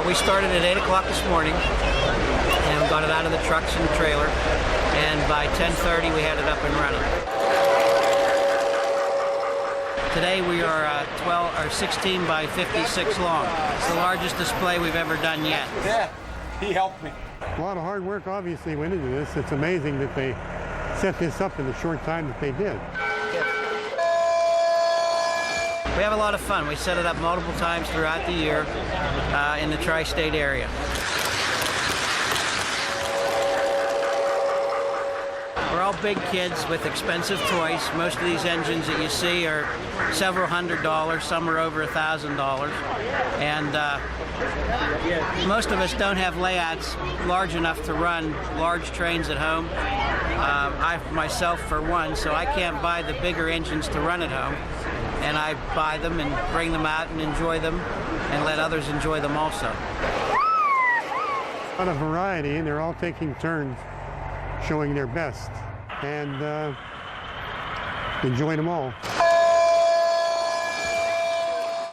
We started at 8 o'clock this morning and got it out of the trucks and trailer, and by 10:30 we had it up and running. Today we are 16 by 56 long. It's the largest display we've ever done yet. Yeah, he helped me. A lot of hard work obviously went into this. It's amazing that they set this up in the short time that they did. We have a lot of fun. We set it up multiple times throughout the year in the tri-state area. We're all big kids with expensive toys. Most of these engines that you see are several $100s, some are over $1,000. And most of us don't have layouts large enough to run large trains at home. I myself, for one, so I can't buy the bigger engines to run at home. And I buy them and bring them out and enjoy them and let others enjoy them also. A lot of variety, and they're all taking turns showing their best and enjoying them all.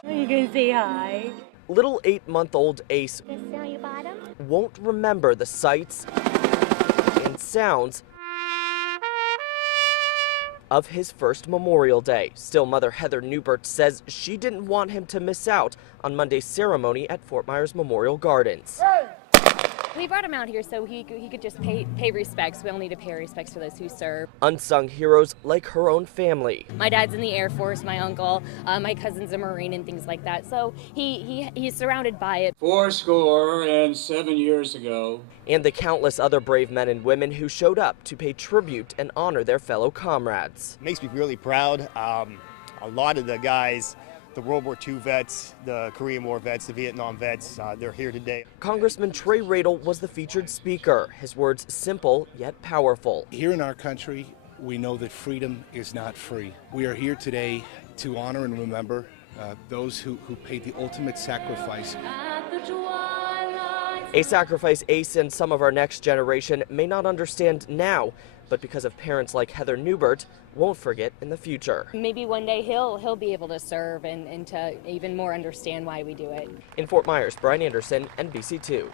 Are you gonna say hi? Little 8-month-old Ace won't remember the sights and sounds of his first Memorial Day. Still, Mother Heather Newbert says she didn't want him to miss out on Monday's ceremony at Fort Myers Memorial Gardens. We brought him out here so he could just pay respects. We all need to pay respects for those who serve. Unsung heroes like her own family. My dad's in the Air Force, my uncle, my cousin's a Marine and things like that. So he's surrounded by it. 7 years ago. And the countless other brave men and women who showed up to pay tribute and honor their fellow comrades. It makes me really proud. A lot of the guys, the World War II vets, the Korean War vets, the Vietnam vets, they're here today. Congressman Trey Radel was the featured speaker. His words simple yet powerful. Here in our country, we know that freedom is not free. We are here today to honor and remember those who paid the ultimate sacrifice. A sacrifice Ace and some of our next generation may not understand now, but because of parents like Heather Newbert, won't forget in the future. Maybe one day he'll be able to serve and to even more understand why we do it. In Fort Myers, Brian Anderson, NBC2.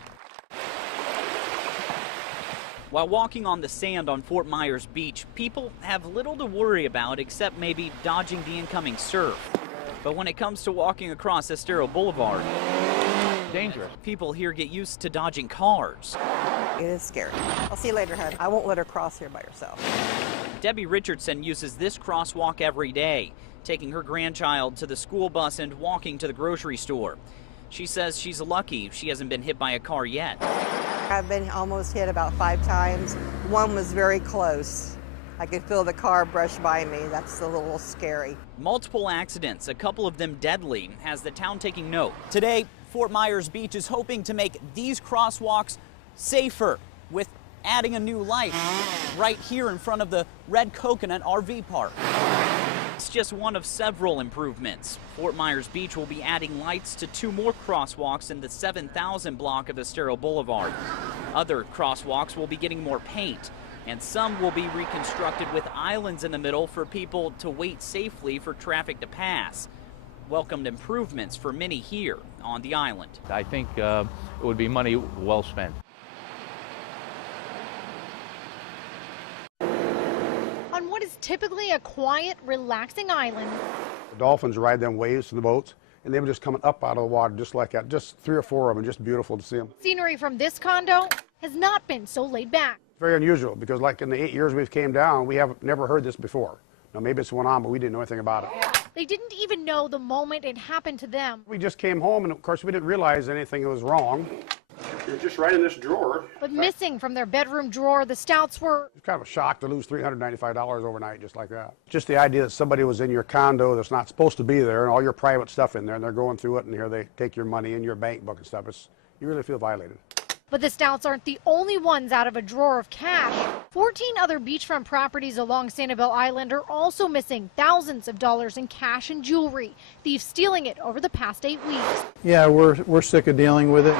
While walking on the sand on Fort Myers Beach, people have little to worry about except maybe dodging the incoming surf. But when it comes to walking across Estero Boulevard, dangerous. People here get used to dodging cars. It is scary. I'll see you later, hon. I won't let her cross here by herself. Debbie Richardson uses this crosswalk every day, taking her grandchild to the school bus and walking to the grocery store. She says she's lucky she hasn't been hit by a car yet. I've been almost hit about 5 times. One was very close. I could feel the car brush by me. That's a little scary. Multiple accidents, a couple of them deadly, has the town taking note. Today, Fort Myers Beach is hoping to make these crosswalks safer with adding a new light right here in front of the Red Coconut RV Park. It's just one of several improvements. Fort Myers Beach will be adding lights to 2 more crosswalks in the 7000 block of Estero Boulevard. Other crosswalks will be getting more paint, and some will be reconstructed with islands in the middle for people to wait safely for traffic to pass. Welcomed improvements for many here on the island. I think it would be money well spent. On what is typically a quiet, relaxing island. The dolphins ride them waves to the boats, and they were just coming up out of the water just like that. Just 3 or 4 of them, just beautiful to see them. Scenery from this condo has not been so laid back. Very unusual, because like in the 8 years we've came down, we have never heard this before. Now maybe it's went on, but we didn't know anything about it. They didn't even know the moment it happened to them. We just came home, and of course we didn't realize anything was wrong. You're just right in this drawer. But missing from their bedroom drawer, the Stouts were... It's kind of a shock to lose $395 overnight just like that. Just the idea that somebody was in your condo that's not supposed to be there, and all your private stuff in there, and they're going through it, and here they take your money and your bank book and stuff. You really feel violated. But the Stouts aren't the only ones out of a drawer of cash. 14 other beachfront properties along Sanibel Island are also missing thousands of dollars in cash and jewelry. Thieves stealing it over the past 8 weeks. Yeah, we're sick of dealing with it.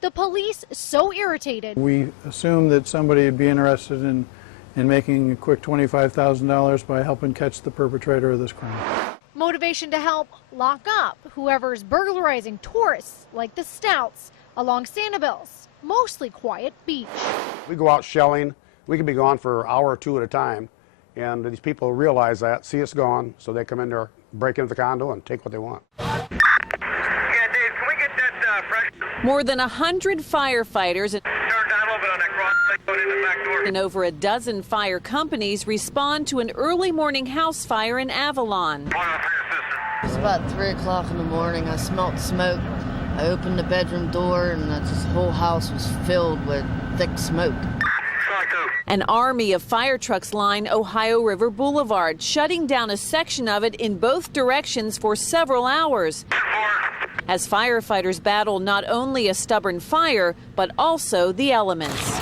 The police so irritated. We assumed that somebody would be interested in making a quick $25,000 by helping catch the perpetrator of this crime. Motivation to help lock up whoever's burglarizing tourists like the Stouts. along Sanibel's mostly quiet beach. We go out shelling. We can be gone for an hour or two at a time. And these people realize that, see us gone, so they come in there, break into the condo, and take what they want. Yeah, Dave, can we get that fresh? More than 100 firefighters Turn down a little bit on that cross going in the back door. and over a dozen fire companies respond to an early morning house fire in Avalon. It's about 3 o'clock in the morning. I smelled smoke. I opened the bedroom door, and the whole house was filled with thick smoke. An army of fire trucks line Ohio River Boulevard, shutting down a section of it in both directions for several hours as firefighters battle not only a stubborn fire, but also the elements.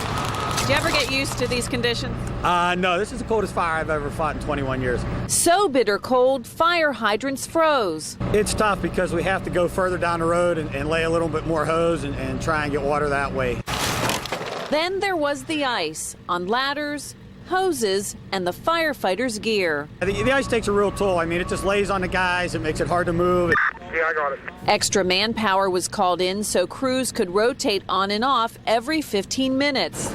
Do you ever get used to these conditions? No, this is the coldest fire I've ever fought in 21 years. So bitter cold, fire hydrants froze. It's tough because we have to go further down the road and lay a little bit more hose and try and get water that way. Then there was the ice on ladders, hoses, and the firefighters' gear. The ice takes a real toll. I mean, it just lays on the guys. It makes it hard to move. Yeah, I got it. Extra manpower was called in so crews could rotate on and off every 15 minutes.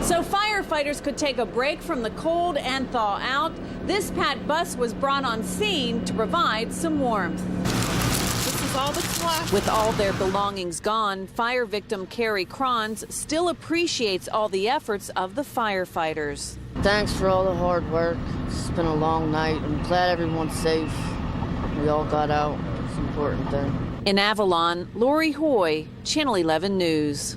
So firefighters could take a break from the cold and thaw out. This Pat bus was brought on scene to provide some warmth. This is all that's left. With all their belongings gone, fire victim Carrie Cronz still appreciates all the efforts of the firefighters. Thanks for all the hard work. It's been a long night. I'm glad everyone's safe. We all got out. It's an important thing. In Avalon, Lori Hoy, Channel 11 News.